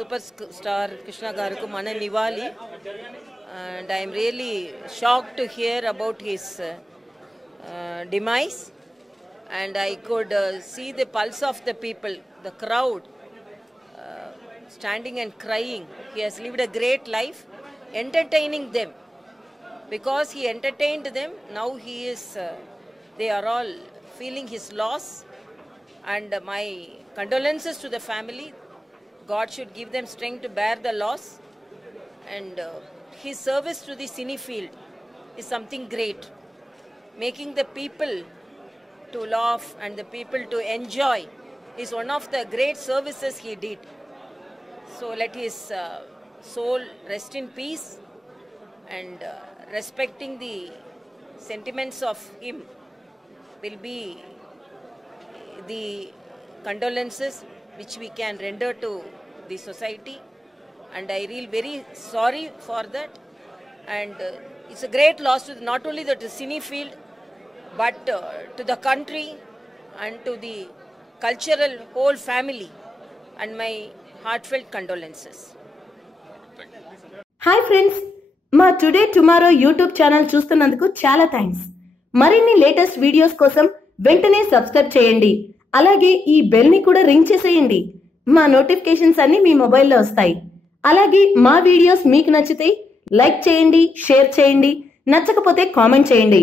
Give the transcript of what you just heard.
superstar Krishna Garuku mana nivali, and I am really shocked to hear about his demise. And I could see the pulse of the people, the crowd, standing and crying. He has lived a great life, entertaining them. Because he entertained them, now he is, they are all feeling his loss. And my condolences to the family. God should give them strength to bear the loss. And his service to the cine field is something great. Making the people to laugh and the people to enjoy is one of the great services he did. So let his soul rest in peace, and respecting the sentiments of him will be the condolences which we can render to the society. And I feel very sorry for that. And it's a great loss to not only the cine field, but to the country and to the cultural whole family. And my heartfelt condolences. Hi friends, మా today tomorrow YouTube channel చూస్తున్నందుకు చాలా థ్యాంక్స్. మరిన్ని latest videos కోసం వెంటనే సబ్స్క్రైబ్ చేయండి. అలాగే ఈ బెల్ ని కూడా రింగ్ చేసేయండి. మా నోటిఫికేషన్స్ అన్ని మీ మొబైల్లో వస్తాయి. అలాగే మా వీడియోస్ మీకు నచ్చితే లైక్ చేయండి, షేర్ చేయండి, నచ్చకపోతే కామెంట్ చేయండి.